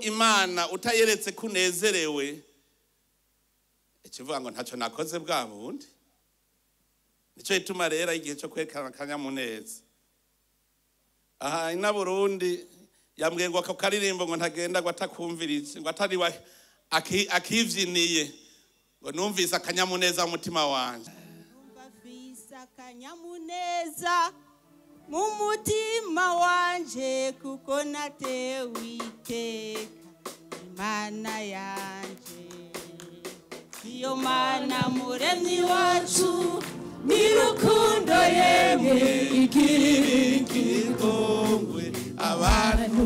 Imana utayeretse kunezerewe ikivuga ngo ntacyo nakoze bwa bundi nicyo ituma rero igihe cyo kwerekana akanyamuneza aha ina Burundi yambwiye ngo ako karirimbo ngo ntagenda ngo atakumvirije ngo atari wa akivyiniye ngo numvise akanyamuneza mu mutima wanje numvise akanyamuneza mu mutima wanje kuko natewe iteka Imana yanje iyo Mana muremyi wacu nirukundo yemwe igirikigongwe abantu